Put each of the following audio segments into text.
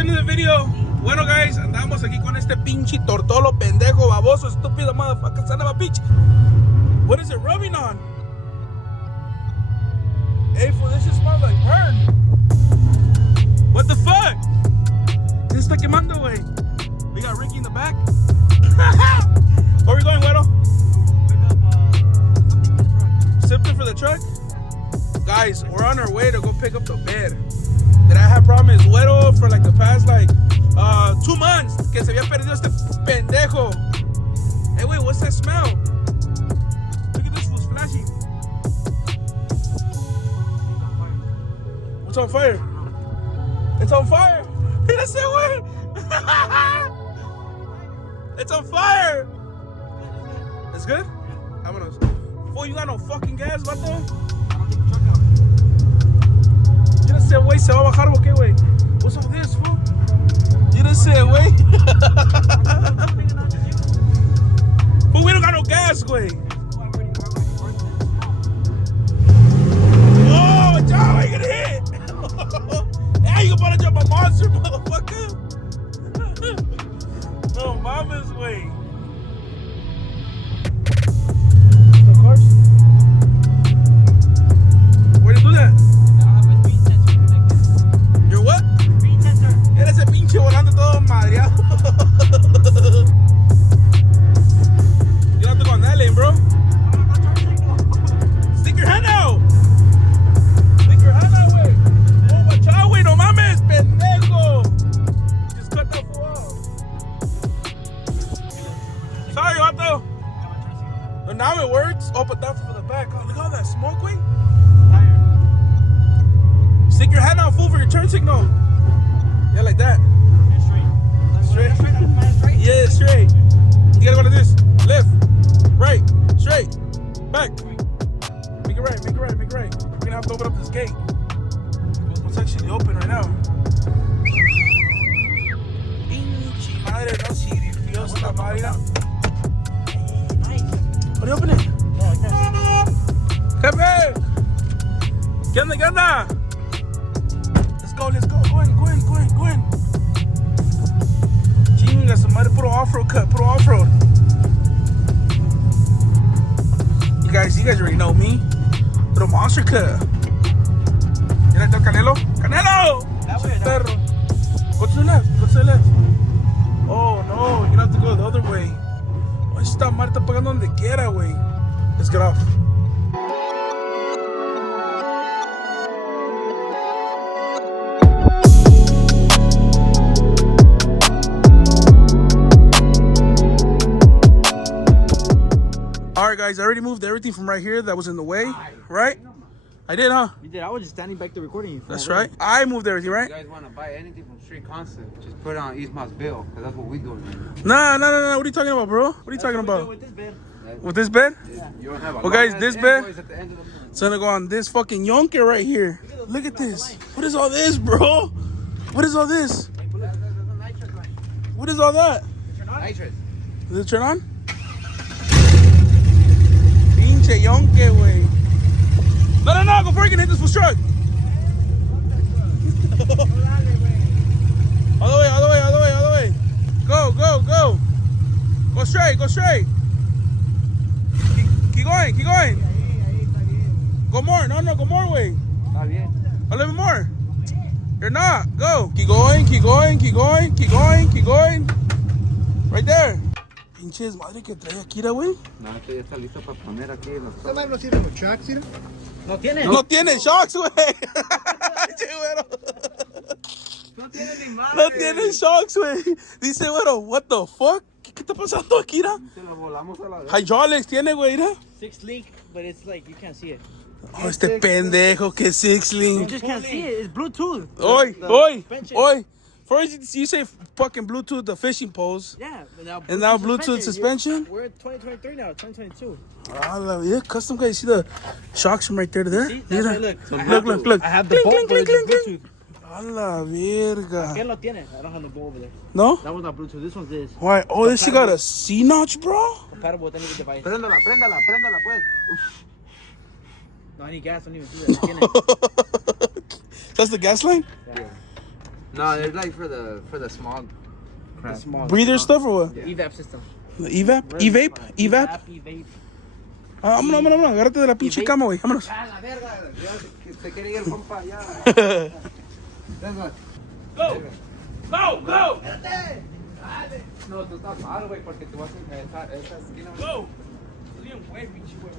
welcome to the video. Bueno, guys, andamos aquí con este pinche tortolo pendejo, baboso, estúpido motherfucker, son of a bitch. What is it rubbing on? Hey, fool, this shit smells like burn. What the fuck? This está quemando, güey. We got Ricky in the back. Where we going, Guero? Something for the truck. Guys, we're on our way to go pick up the bed that I have promised Guero for like the past 2 months. Que se había perdido este pendejo. Hey, wait, what's that smell? Look at this, who's flashing. What's on fire? It's on fire. Mira ese güey. It's on fire. It's good? Vámonos. Fool, you got no fucking gas, vato? Yo no sé, güey, se va a bajar o qué, güey. What's all this, fool? Yo no sé, güey. Fool, we don't got no gas, güey. Oh, watch out, you gonna hit. Yeah, you about to jump a monster, motherfucker. No mames, güey. No cars? Where did you do that? Your what? Speed sensor. Era ese pinche volante todo madreado. You have to go on that lane, bro. Stick your hand out. Stick your hand out, güey. Oh, watch out, güey. No mames, pendejo. Just cut that fool off. Sorry, vato. But now it works. Oh, but that's for the back. Oh, look at all that smoke, güey. Stick your hand out, fool, for your turn signal. Yeah, like that. Straight. Yeah, straight. You gotta go to this. Left, right, straight, back. Make it right, make it right, make it right. We're gonna have to open up this gate. It's actually open right now. Pinche madre, no sirvió esta madre. What are you opening? Jefe! ¿Qué onda, qué onda? Let's go, let's go. Go in, go in, go in, go in. Chinga, somebody put an off-road cut, put an off-road. You guys already know me. Put a monster cut. You like that Canelo? Canelo! That way, perro. Go to the left, go to the left. Oh no, you're gonna have to go the other way. Esta madre está pagando donde quiera, güey. Let's get off. Alright guys, I already moved everything from right here that was in the way, right? I did, huh? You did. I was just standing back there recording you. That's right. I moved everything, right? If you guys want to buy anything from Street Concept, just put it on Isma's bill, because that's what we doing right Nah. now. What are you talking about, bro? What are you talking about? With this bed. With this bed? Yeah. You don't have a Well, guys, this bed, at the end of the month. it's gonna go on this fucking yonker right here. Look at this. What is all this, bro? What is all this? That's a nitrous line. What is all that? Nitrous. Does it turn on? Pinche yonke, güey. No, go freaking hit this fool's truck. All the way. Go. Go straight. Keep going. Go more. No, go more, way. Está bien. A little bit more. You're not. Go. Keep going. Right there. Pinches madre que trae Akira, güey. No, esto ya está listo para poner aquí en los... Esta madre no sirve con shocks, ¿sí? No tiene. No tiene shocks, güey. Che, güero. No tiene ni madre. No tiene shocks, güey. Dice, güero, what the fuck? ¿Qué está pasando, Akira? Se lo volamos a la... Hydraulics tiene, güey, mira. 6 link, but it's like you can't see it. Oh, este pendejo que 6 You link. just can't see it. It's Bluetooth. Oi. First you say fucking Bluetooth, the fishing poles. Yeah, And now Bluetooth suspension? We're at 2023 now, 2022. Oh, yeah, custom guy. You see the shocks from right there to there? See? That's why look. Look. I have the bolt, but it's Bluetooth. A la verga. Aquel lo tiene. I don't have the bolt over there. No? That one's not Bluetooth. This one's this. Why? Oh, this shit got a C notch, bro? Compatible with any device. Préndala, pues. No, I need gas. Don't even do that. Tiene. That's the gas line? Yeah. No, they're like for the smog. The small Breather stuff or what? evap system. The evap? E-vape? Evap? E-vape. Vámonos. Agárrate de la pinche cama, güey. Vámonos. Ah, la verga. Ya se quería ir el compa ya. Go! Go! No, tú estás mal, güey, porque tú vas a esa esquina. Go! Bien, güey, pinche güey.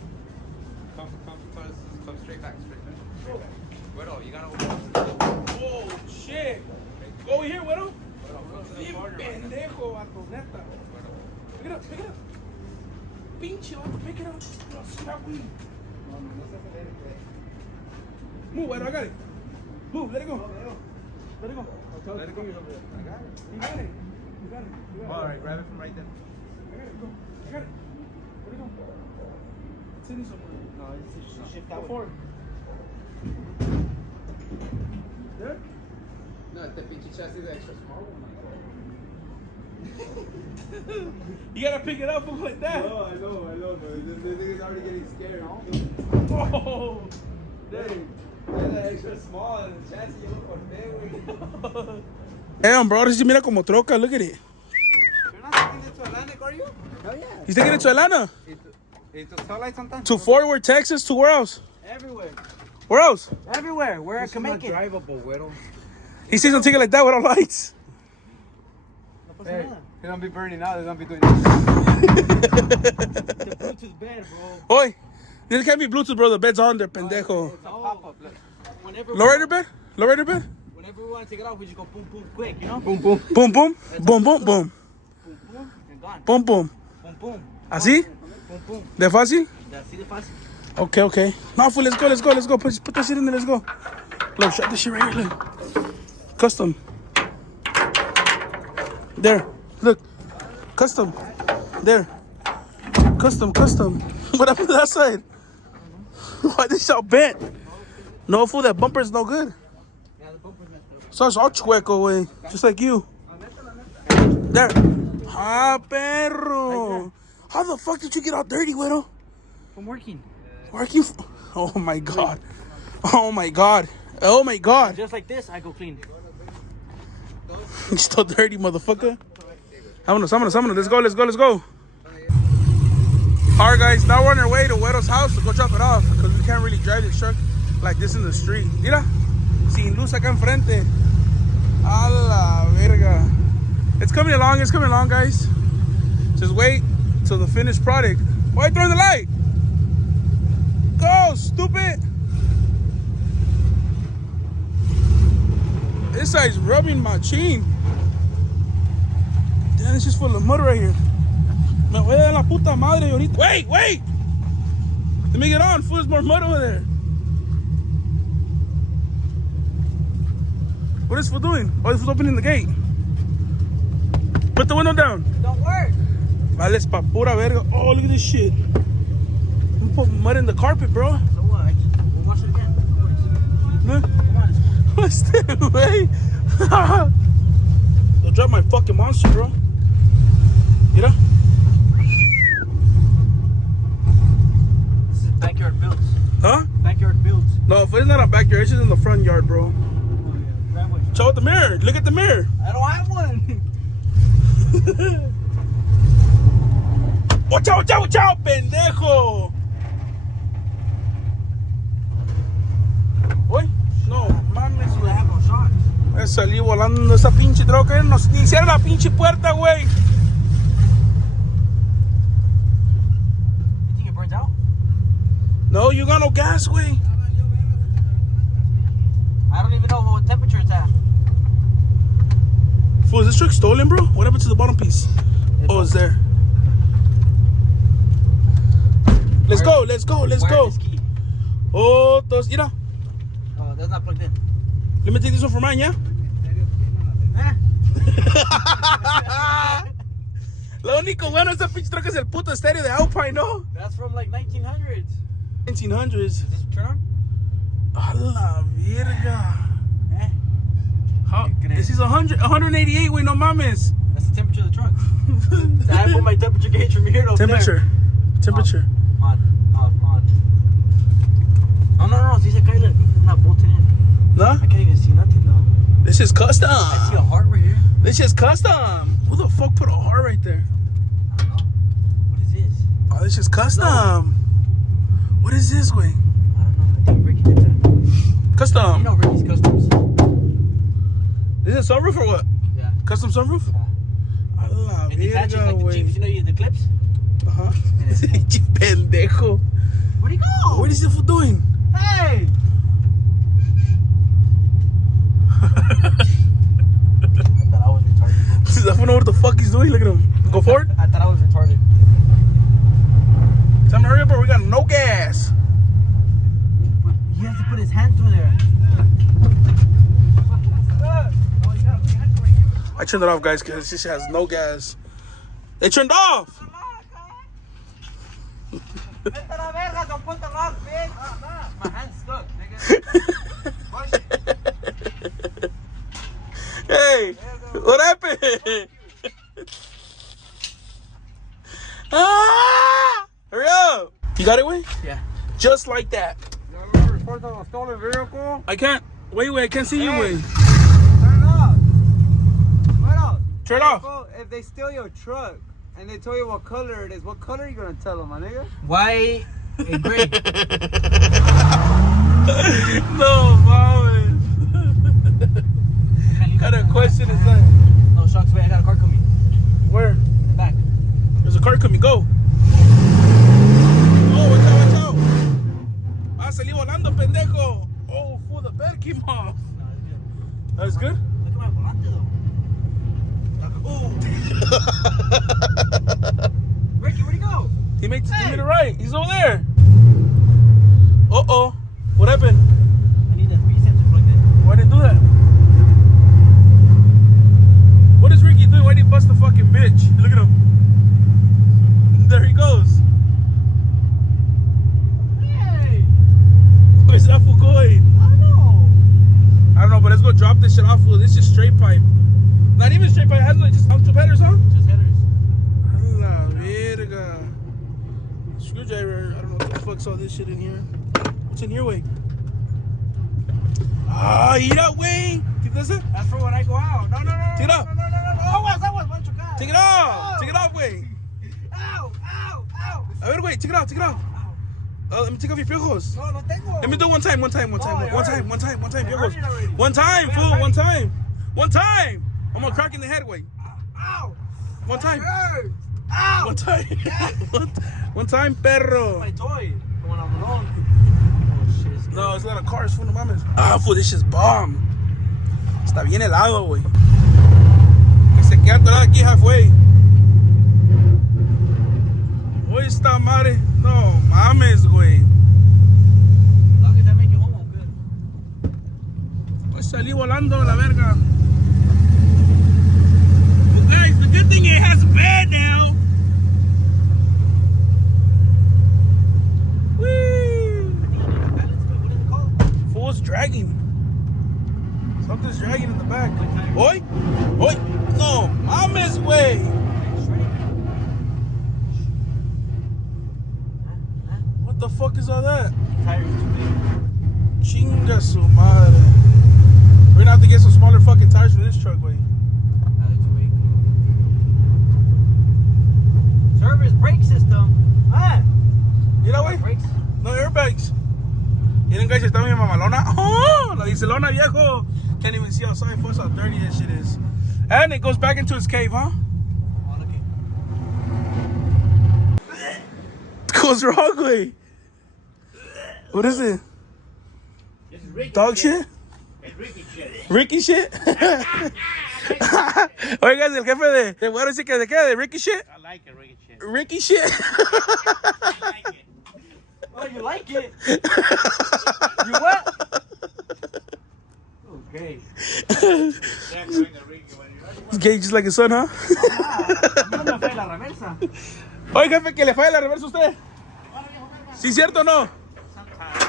Come straight back. Bueno, you gotta Oh, shit. Go over here, güero. Bien pendejo, vato, neta. Pick it up. Pinche vato, pick it up. No, será, güey. Move, güero, I got it. Move, let it go. Let it go. Let it go. You got it. All right, grab it from right there. I got it. Let it go. It's in somewhere. No, it's shift Go out. forward. There? No, the pinche chassis is extra small. You gotta pick it up like that. I know, but this nigga's already getting scared. Oh! Dang. Yeah, extra small and the chassis yo lo corté, güey. Damn, bro, this is mira como troca. Look at it. You're not taking it to Atlantic, are you? Oh yeah. He's taking it to Atlanta. ¿Y tus taillights son tan? To Fort Worth, Texas. To where else? Everywhere. Where else? Everywhere. Where I This can is make it. not drivable, güero. He says he'll take it like that without lights. No pasa Hey, nada. they're gonna be burning out. They're gonna be doing this. The Bluetooth bed, bro. Oi, this can't be Bluetooth, bro. The bed's on there, pendejo. It's a pop-up. Look. Whenever Lowrider bed? Lowrider bed? Whenever we want to take it off, we just go boom, boom, quick, you know? Boom, boom. Boom, boom. Boom, boom, boom. Boom, boom, and gone. Boom, boom. Boom, boom. ¿Así? Boom, boom. ¿De fácil? That's it, fácil. Okay. No, fool, let's go. Put that shit in there, let's go. Look, shut this shit right here, look. Custom. There. Look. Custom. There. Custom. What happened to that side? Why this all bent? No, fool, that bumper's no good. Yeah, the bumper's messed up. So it's all chueco, way. Just like you. There. Ah, perro. How the fuck did you get all dirty, Guero? From working. Working? Oh my god. Oh my god. Oh my god. Just like this, I go clean. You're still dirty, motherfucker. Vámonos. Let's go. Alright, guys. Now we're on our way to Guero's house to go drop it off because we can't really drive the truck like this in the street. Mira. Sin luz acá enfrente. A la verga. It's coming along, guys. Just wait till the finished product. Why are you throwing the light? Go, stupid. This side's rubbing my chin. Damn, it's just full of mud right here. Me voy a dar la puta madre ahorita. Wait! Let me get on, fool. There's more mud over there. What is fool doing? Oh, this fool's opening the gate. Put the window down. Don't work. Vales pa pura verga. Oh, look at this shit. We put mud in the carpet, bro. So what? We'll wash it again. Look. Come on. What's that, way? Don't drop my fucking monster, bro. Mira. This is backyard builds. Huh? Backyard builds. No, if it's not a backyard, it's just in the front yard, bro. Driveway. Show with the mirror. Look at the mirror. I don't have one. Watch out, pendejo. Uy, no mames, I güey. have no shocks. Voy a salir volando esa pinche troca. Ni cierra la pinche puerta, güey. You think it burns out? No, you got no gas, güey. I don't even know what temperature it's at. Fool, is this truck stolen, bro? What happened to the bottom piece? Oh, it's there. Let's go. Wireless key. Oh, mira. Oh, that's not plugged in. Let me take this one for mine, yeah? Lo único bueno de esta pinche troca es el puto estéreo de Alpine, ¿no? That's from like 1900s. 1900s. Does this turn on? A la verga. Eh. How? This is 188, güey, no mames. That's the temperature of the truck. So I put my temperature gauge from here to up Temperature. On. No. Si se cae, not bolted in. No? I can't even see nothing though. This is custom. I see a heart right here. This is custom. Who the fuck put a heart right there? I don't know. What is this? Oh, this is custom. What is this way? I don't know. I think Ricky did that. Custom. You know Ricky's Customs. Is it sunroof or what? Yeah. Custom sunroof? Yeah. Allah, It detaches like the Jeeps. You know the clips? Uh-huh. And it's full. Pendejo. Where'd he go? What is this fool doing? Hey! I thought I was retarded. Does that fool know what the fuck he's doing? Look at him. Go forward. I thought I was retarded. Tell him to hurry up, bro. We got no gas. But he has to put his hand through there. I turned it off, guys, because this has no gas. They turned off. My hand's stuck, nigga. Hey, what happened? Ah! Hurry up. You got it, Wayne? Yeah. Just like that. You want to report on a stolen vehicle? I can't. Wait, I can't see you, Wayne. Turn it off. What else? Turn it off. Well, if they steal your truck and they tell you what color it is, what color are you going to tell them, my nigga? White and gray. No, mom. What kind of question is that? No, Shucks, wait, I got a car coming. Where? In the back. There's a car coming. Go. Oh, watch out, watch out. Ah, salí volando, pendejo. Oh, fool, the bed came off. No, it's good. That was good? Look at my volante, though. Oh. Ricky, where'd he go? He made to the right. He's over there. Uh-oh. What happened? I need that speed sensor plugged in. Why didn't do that? What is Ricky doing? Why did he bust the fucking bitch? Look at him. There he goes. Hey! Where's that fool going? I don't know. I don't know, but let's go drop this shit off. Fool. This is just straight pipe. Not even straight pipe. It has like just up to headers, huh? Just headers. La verga. Screwdriver. I don't know what the fuck's all this shit in here. What's in your way? Ah, eat up, Wayne. Keep this in. That's for when I go out. No. Take it off. No. I was one chocar. Take it off. Take it off, Wayne. Ow. A ver, Wayne. Take it off. Take it off. Let me take off your piojos. No tengo. Let me do it one time, Oh, piojos. already. One time, Wait, fool. wait. One time. I'm gonna crack in the head, Wayne. Ow. One time. Hurts. Ow. One time. One time, perro. My toy. When I'm alone. Oh, shit. It's No, it's not a car, it's full of mames. Ah, fool, this is bomb. Está bien helado, güey. Que se queda atorado aquí halfway. Güey, esta madre. No mames, güey. As long as I make it home, I'm good. Pues salí volando la verga. Well, guys, the good thing it has a bed now. Woo! I think I need a balance, but what is it called? Fool's dragging. Something's dragging in the back. Oi! No, mames, güey. What the fuck is all that? Tires too big. Chinga su madre. We're gonna have to get some smaller fucking tires for this truck, güey. They're too big. Service brake system. Ah. Mira, güey. Brakes. No airbags. Miren, guys, está mi mamalona. Oh, la dieselona, viejo. Can't even see outside. Force how dirty that shit is. And it goes back into its cave, huh? Oh, look at. What's wrong, güey? What is it? This is Ricky Dog shit? It's Ricky shit. Ricky shit? Oiga, el jefe de Guero dice que de qué, de Ricky shit? I like it, Ricky shit. Ricky shit. I like it. Oh, you like it? You what? Okay. It's gay just like his son, huh? No me fue la reversa. Oiga, jefe, que le falla la reversa a usted. ¿Sí cierto o no?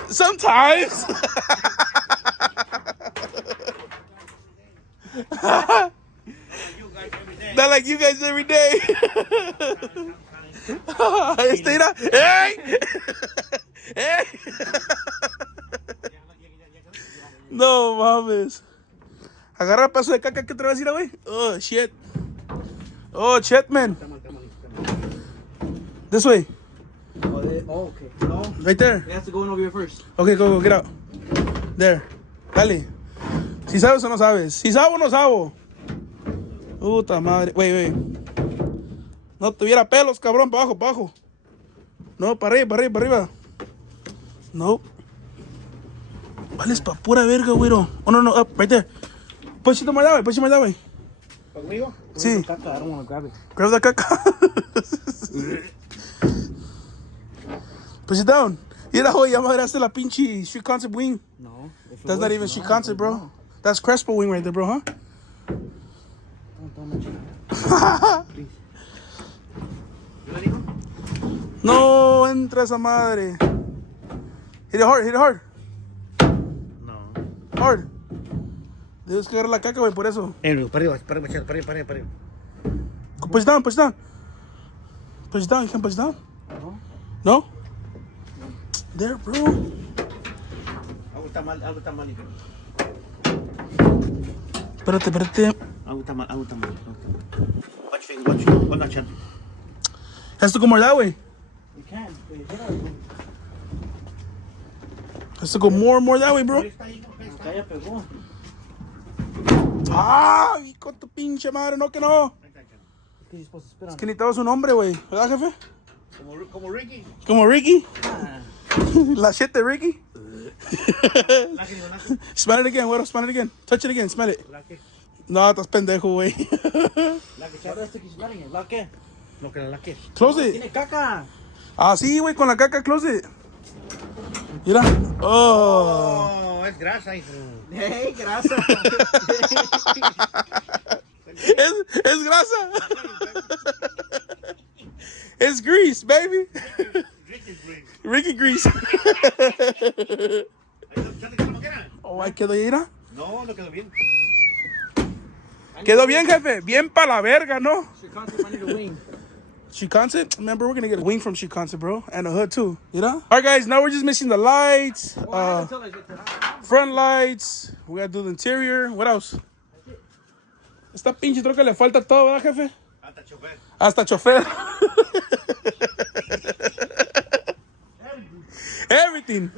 Sometimes. Not like you guys every day. Hey! Hey! No mames. Agarra el pedazo de caca que te vas a ir, güey. Oh, shit. Oh, shit, man. This way. Oh, okay. No. Right there. It has to go in over here first. Okay, go, get out. There. Dale. Si sabes o no sabes. Si sabo o no sabo. Puta madre. Wait. No tuviera pelos, cabrón. Para abajo. No, para arriba. No. Vales pa' pura verga, güero. Oh, no, up, right there. Push it more that way. ¿Conmigo? Sí. I don't want to grab it. Grab the caca. Push it down. Mira, güey, ya madreaste la pinche Street Concept wing. No. That's not even Street Concept, bro. That's Crespo wing right there, bro, huh? Don't mention that. Please. No, entra esa madre. Hit it hard. No. Hard. Debes que agarrar la caca, güey, por eso. Para arriba. Push down. Push down. You can't push down? No? There, bro. Algo está mal, hijo. Espérate. Algo está mal. Watch finger. One not chance. Has to go more that way. You can. Has to go more that way, bro. Acá ya pegó. Ah, y con tu pinche madre, no que no. ¿Qué es supposed to spit on? Es que necesitabas un hombre, güey. ¿Verdad, jefe? Como Ricky. Como Ricky. La shit de Ricky. Smell it again, güero. Smell it again. Touch it again. Smell it. No, estás pendejo, güey. ¿La qué? Lo que la que. Close it. Tiene caca. Ah, sí, güey, con la caca, close it. Mira. Oh. Oh, es grasa, hijo. Hey, grasa. Es grasa. It's grease, baby. Ricky grease. Oh, ahí quedó ahí, ¿no? No, no quedó bien. Quedó bien, jefe. Bien pa' la verga, ¿no? I need a wing. Shikanse? Remember, we're gonna get a wing from Shikanse, bro. And a hood, too. You know? Alright, guys, now we're just missing the lights. Front lights. We gotta do the interior. What else? Esta pinche troca le falta todo, ¿verdad, jefe? Hasta chofer. Everything.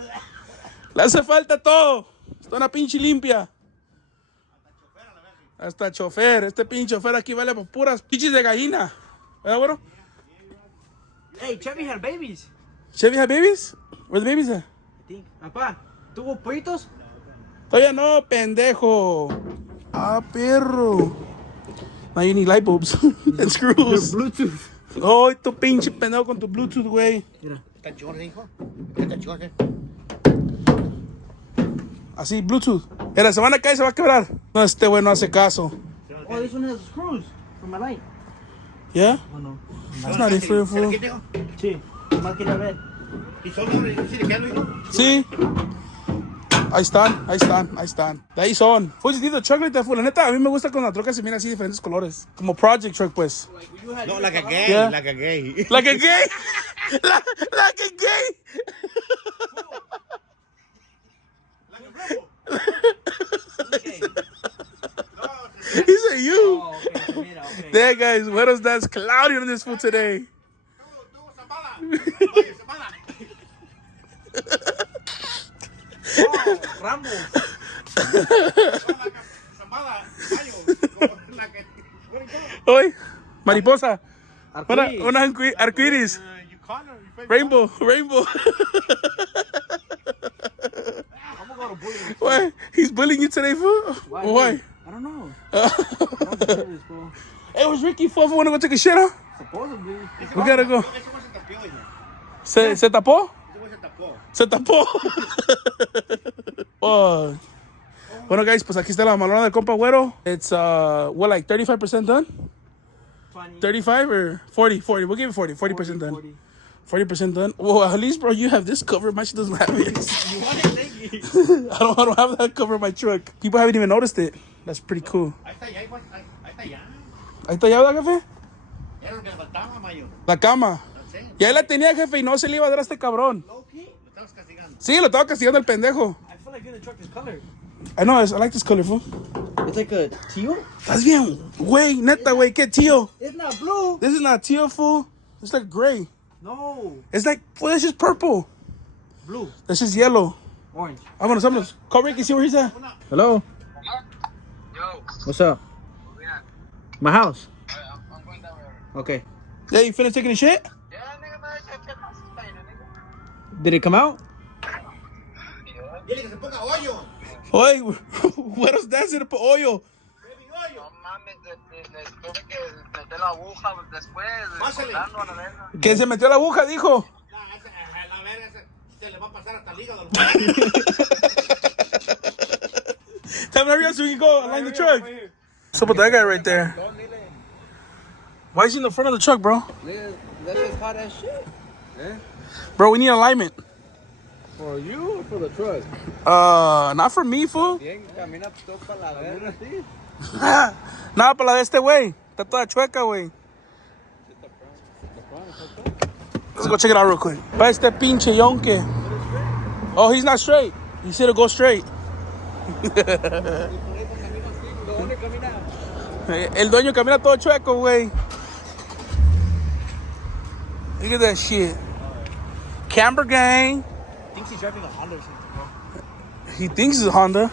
Le hace falta todo. Está una pinche limpia. Hasta chofer. Este pinche chofer aquí vale por puras pinches de gallina. ¿Verdad, güero? Hey, Chevy had babies. Chevy had babies? Where the babies at? I think. Papá, ¿tuvo pollitos? Todavía no, pendejo. Ah, perro. Now you need light bulbs and screws. Bluetooth. Oh, tu pinche pendejo con tu Bluetooth, güey. Mira. ¿Está chingón, hijo? ¿Está chingón? Así, Bluetooth. Mira, se van a caer y se va a quebrar. No, este güey no hace caso. Oh, this one has screws for my light. Yeah? Oh, no. That's not it for a fool. Sí. Más quería ver. ¿Y son sí de qué, hijo? Sí. Ahí están. De ahí son. Fujitito chocolate, full. La neta, a mí me gusta cuando la troca se mira así diferentes colores. Como Project Truck, pues. No, la cagué, Yeah. la cagué. Like a gay. Like a gay. He said you. Oh, okay. Mira, okay. There, guys. What is that? It's cloudy on this food today. Oh, Rambo. Hoy, mariposa. Arcoíris. Una arcoiris. Rainbow. I'm gonna go to bullying. Why? He's bullying you today, fool? Why? I don't know. I don't know this, bro. Hey, was Ricky for want to go take a shit, huh? Supposedly. We gotta go. ¿Se tapó? Se tapó. Oh. Bueno, guys, pues aquí está la malona del compa Güero. It's, what, like 35% done? 20. 35 or 40? We'll give it 40. 40% done. 40. 40% done. Well, at least, bro, you have this cover. My shit doesn't have it. You want it? Thank you. I don't have that cover in my truck. People haven't even noticed it. That's pretty cool. Ahí está ya, hijo. Ahí está ya. Ahí está ya, ¿verdad, jefe? Ya lo que le faltaba, mayo. La cama. Sí. Ya la tenía, jefe, y no se le iba a dar a este cabrón. Okay. Lo estabas castigando. Sí, lo estaba castigando el pendejo. I feel like getting the truck is colored. I know, I like this color, fool. It's like a teal? Estás bien, güey, neta, güey, qué tío. It's not blue. This is not teal, fool. It's like gray. No. It's like, well, this is purple. Blue. This is yellow. Orange. Vámonos, vámonos. Call Ricky, see where he's at. Hello. Yo, What's up? yeah, My house. I'm going down there. Okay. Yeah, you finished taking a shit? Yeah, nigga, man, check out this thing, nigga. Did it come out? Yeah. Oye, güeros dancing to put oil. No mames, tuve que meter la aguja después, soldando a la verga. Que se metió la aguja, dijo. La verga se le va a pasar hasta el hígado. Tell me hurry up so we can go line the truck. What's up with that guy right there? Why is he in the front of the truck, bro? Nigga, that shit's hot as shit. Bro, we need alignment. For you or for the truck? Not for me, fool. Bien, camina todo para la verga, sí. Nada, para la de este güey. Está toda chueca, güey. Let's go check it out real quick. Va este pinche yonke. Oh, he's not straight. He said to go straight. El dueño camina todo chueco, güey. Look at that shit. Camber gang. Thinks he's driving a Honda or something, bro. He thinks it's a Honda.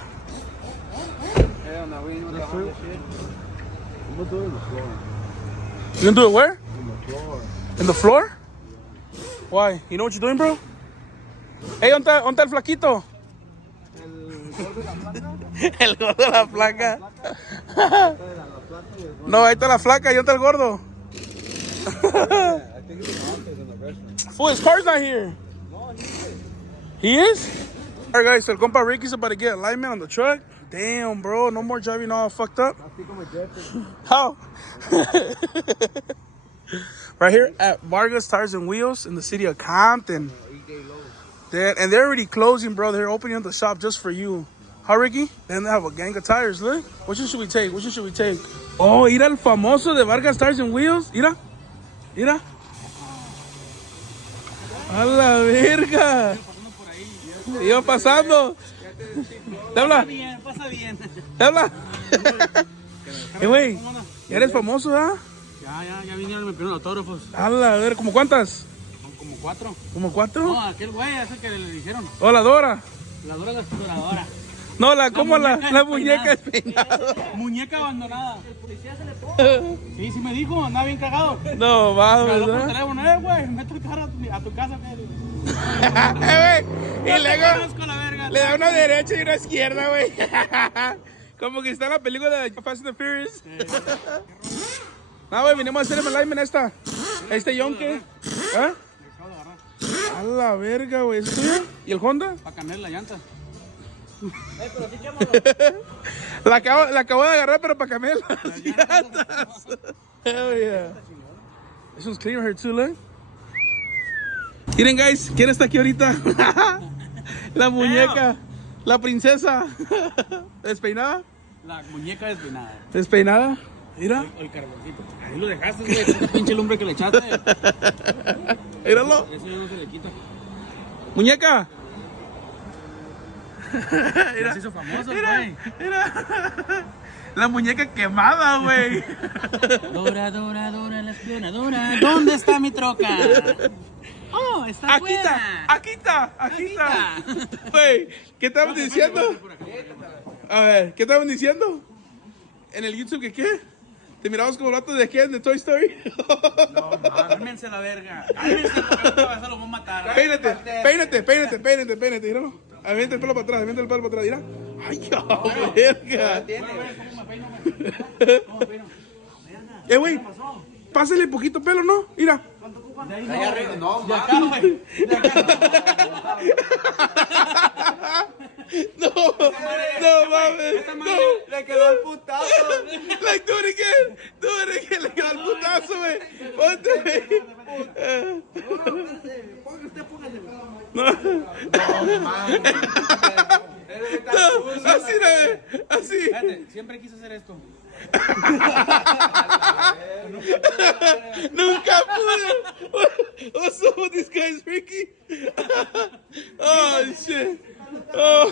Hell no, we ain't with the Honda shit. I'm gonna do it on the floor. You gonna do it where? On the floor. In the floor? Why? You know what you're doing, bro? Hey, ¿dónde está el flaquito? El gordo de la placa. No, ahí está la flaca y ¿dónde está el gordo? I think it's an office in the restaurant. Fool, his car's not here. No, he is. He is? Alright, guys, so el compa Ricky's about to get alignment on the truck. Damn, bro, no more driving all fucked up. Así como Jeffrey. How? Right here at Vargas Tires and Wheels in the city of Compton. And they're already closing, bro. They're opening up the shop just for you. How, Ricky? Then they have a gang of tires, look. Which one should we take? Which one should we take? Oh, mira el famoso de Vargas Tires and Wheels. Mira. Mira. A la verga. Iba pasando. ¿Te habla? Pasa bien. ¿Te habla? Güey, ya eres famoso, ¿ah? Ya vinieron mis primeros autógrafos. A la verga, ¿como cuántas? Como 4. ¿Como 4? No, aquel güey, ese que le dijeron. Oh, la Dora. La Dora la exploradora. No, como la muñeca despeinada. Muñeca abandonada. El policía se le pone. Sí, me dijo, andaba bien cagado. No, Me habló mames, por ¿eh? teléfono, güey, mete el carro a tu casa, Güey, y luego conozco la verga. le da una derecha y una izquierda, güey. Como que está en la película de Fast and the Furious. No, güey, vinimos a hacer el alignment esta. Este yonke. ¿Ah? A la verga, güey. ¿Es tuyo? ¿Y el Honda? Para cambiar la llanta. La acabo de agarrar, pero para cambiar las llantas. Hell yeah. This one's cleaner here too, look. Miren, guys, ¿quién está aquí ahorita? La muñeca. La princesa. ¿Despeinada? La muñeca despeinada. ¿Despeinada? Mira. El carboncito. Ahí lo dejaste, güey. Esta pinche lumbre que le echaste. Míralo. Eso ya no se le quita. Muñeca. Ya se hizo famoso, güey. Mira. La muñeca quemada, güey. Dora, Dora, Dora, la exploradora. ¿Dónde está mi troca? Oh, está Aquí afuera. aquí está. Güey, ¿qué estaban diciendo? A ver, ¿qué estaban diciendo? En el YouTube, ¿qué? ¿Te mirabas como rato de quién? ¿De Toy Story? No, cálmense la verga. Cálmense, porque esta lo voy a matar. Peínate, míralo. Avienta el pelo para atrás, mira. Ay, ya, verga. Güey, pásale poquito pelo, ¿no? Mira. De ahí no. De acá, güey. De acá. No mames. No. Le quedó el putazo. Like, do it again. Le quedó el putazo, güey. Ponte, güey. No. Así, así. Fíjate, siempre quise hacer esto. Nunca pude. What's up with these guys, Ricky? Oh, shit. Oh.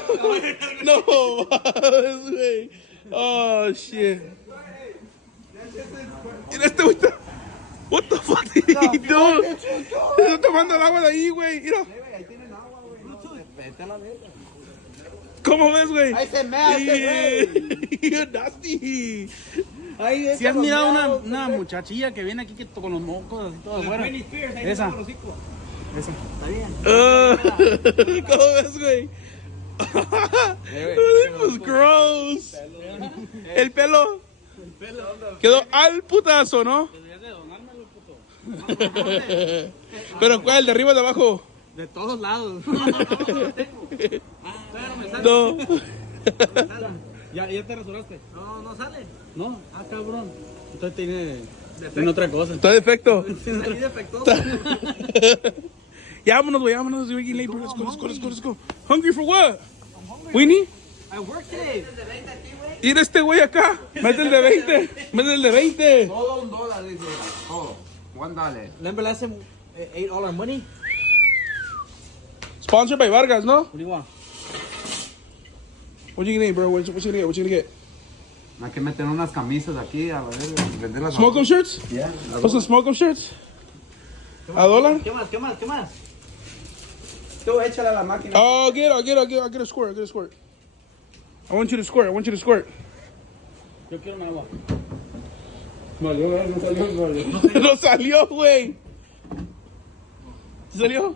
No, güey. Oh, shit. Mira este güey. What the fuck did he do? Está tomando el agua de ahí, güey. Mira. ¿Cómo ves, güey? Ahí se mea este güey. You're nasty. Si has mirado una muchachilla que viene aquí que con los mocos así todo afuera. Esa. Está bien. ¿Cómo ves, güey? That was gross. El pelo quedó al putazo, ¿no? Deberías de donármelo, puto. Pero ¿cuál? ¿De arriba o de abajo? De todos lados. No. ¿Ya te rasuraste? No sale. No, cabrón. Entonces tiene otra cosa. Está defecto. Salí defectuoso. Ya vámonos, güey. Vámonos. We're getting late, bro. Let's go. Hungry for what? Winnie? I work today. Ir este güey acá. Mete el de 20. Todo $1, dice. Todo. $1. Remember last time $8 money? Sponsored by Vargas, ¿no? What do you want? What you gonna get, bro? What you gonna get? Hay que meter unas camisas aquí a ver, venderlas. Smoke 'em shirts? Yeah. Put some smoke 'em shirts? ¿A dólar? ¿Qué más? Tú échale a la máquina. Oh, get a squirt. I want you to squirt. Yo quiero un agua. No salió, güey. ¿Sí salió?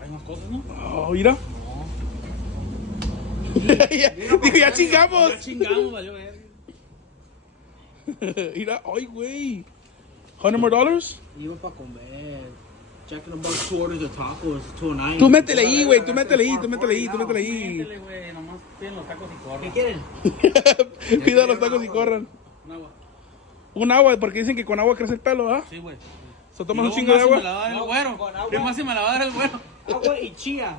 Hay más cosas, ¿no? Oh, mira. Dijo, ya chingamos. Ya chingamos, valió ver. Mira, ay, güey. $100 more? Iba para comer. Checking about 2 orders de tacos, $2.09. Tú métele ahí, güey. Tú métele ahí. Métele, güey, nomás piden los tacos y corren. ¿Qué quieren? Pida los tacos y corran. Un agua. Un agua, porque dicen que con agua crece el pelo, ¿ah? Sí, güey. ¿Se tomas un chingo de agua? Me la va a dar el güero. ¿Qué más si me la va a dar el güero? Agua y chía.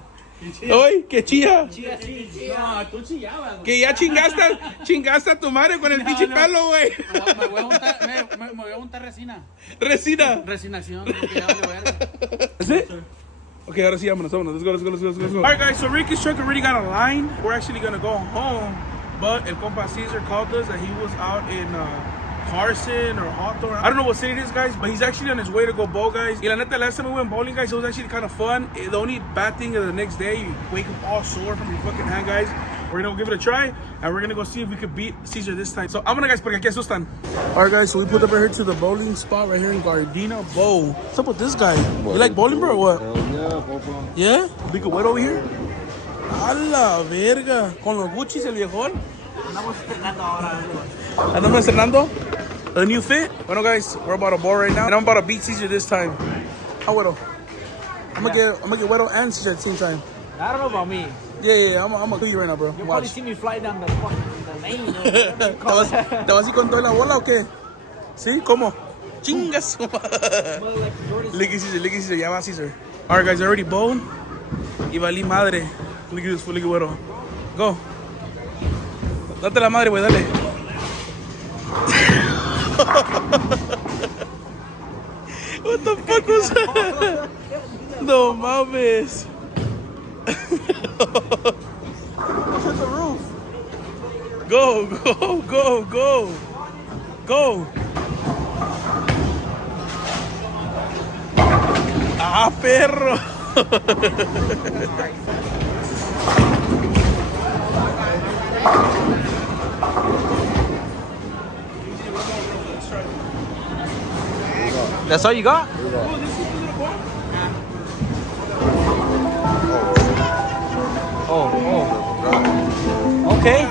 ¡Ay, qué chía! Chía, sí. No, tú chillabas, güey. Que ya chingaste a tu madre con el pinche pelo, güey. Me voy a untar resina. Resina. Resignación, porque ya vale verga. ¿Sí? Okay, ahora sí, vámonos. Let's go. Alright, guys, so Ricky's truck already got a line. We're actually gonna go home, but el compa Caesar called us that he was out in Carson or Hawthorne. I don't know what city it is, guys, but he's actually on his way to go bowl, guys. Y la neta, last time we went bowling, guys, it was actually kind of fun. The only bad thing is the next day, you wake up all sore from your fucking hand, guys. We're gonna give it a try, and we're gonna go see if we could beat Caesar this time. So, I'm gonna, guys, porque aquí asustan. Alright, guys, so we put up right here to the bowling spot right here in Gardena Bowl. What's up with this guy? You like bowling, bro, or what? Yeah, Popo. Yeah? We could wet over here? A la verga. Con los Gucci's, el viejón. Andamos estrenando. A new fit. Bueno, guys, we're about to bowl right now, and I'm about to beat Caesar this time. How Guero? I'm gonna get Guero and Caesar at the same time. I don't know about me. Yeah, I'm gonna kill you right now, bro. You'll Watch. probably see me fly down the fucking lane. You know, ¿Te vas a ir con toda la bola o qué? ¿Sí? ¿Cómo? Chingas. Look at Caesar, ya va Caesar. Alright, guys, I already bowled. Y valí madre. Look at this, look at Guero. Go. Date la madre, güey, dale. What the fuck was that? No mames. Hit the roof. Go. Ah, perro. That's all you got? Oh. Okay.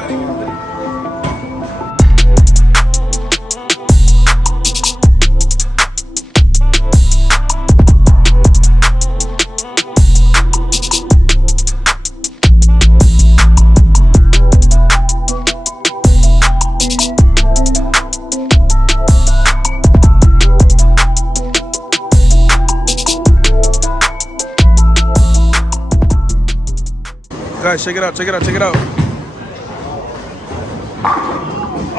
Guys, check it out.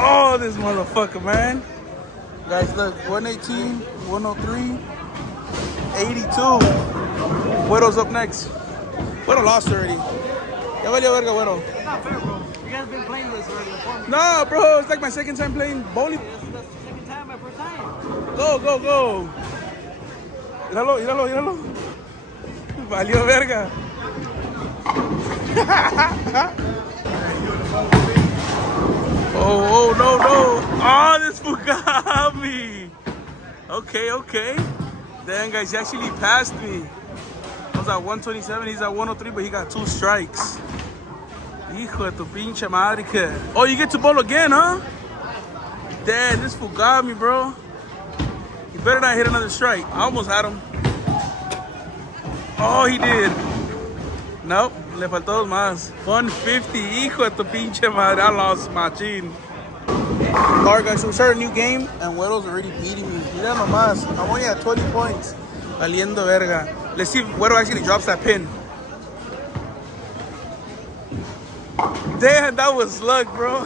Oh, this motherfucker, man. Guys, look, 118, 103, 82. Guero's up next. Guero lost already. Ya valió verga, güero. It's not fair, bro. You guys been playing this already before me. No, bro, it's like my second time playing bowling. That's the second time, my first time. Go, go, go. Míralo, míralo, míralo. Valió verga. Oh, no, no. Oh, this fool got me. Okay, okay. Damn, guys, he actually passed me. I was at 127, he's at 103, but he got 2 strikes. Hijo de tu pinche madre. Oh, you get to bowl again, huh? Damn, this fool got me, bro. You better not hit another strike. I almost had him. Oh, he did. Nope, le faltó dos más. 150, hijo de tu pinche madre. I lost my chin. Alright, guys, so we started a new game, and Guero's already beating me. Mira nomás, I'm only at 20 points. Valiendo verga. Let's see if Guero actually drops that pin. Damn, that was luck, bro.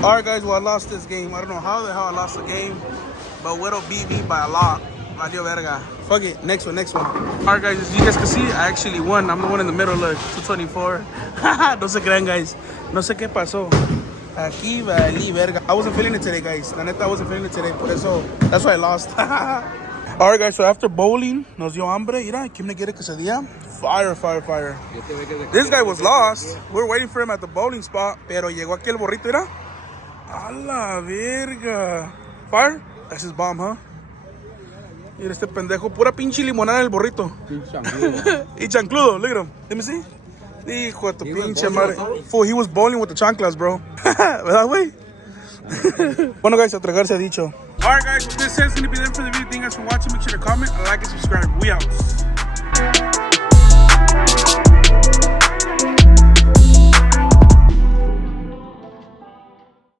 Alright, guys, well, I lost this game. I don't know how the hell I lost the game, but Guero beat me by a lot. Valió verga. Fuck it, next one, next one. Alright, guys, as you guys can see, I actually won. I'm the one in the middle, look, 224. No se crean, guys. No sé qué pasó. Aquí valí verga. I wasn't feeling it today, guys. La neta, I wasn't feeling it today. Por eso, that's why I lost. Alright, guys, so after bowling, nos dio hambre. Mira, ¿quién me quiere quesadilla? Fire, fire, fire. This guy was lost. We were waiting for him at the bowling spot. Pero llegó aquí el burrito, mira. A la verga. Fire? That's his bomb, huh? Mira este pendejo. Pura pinche limonada en el burrito. Y chancludo. Look at him. Let me see. Hijo de tu pinche madre. Fool, he was bowling with the chanclas, bro. ¿Verdad, güey? Bueno, guys, a tragar se ha dicho. Alright, guys, well, this is going to be the end for the video. Thank you guys for watching. Make sure to comment, like, and subscribe. We out.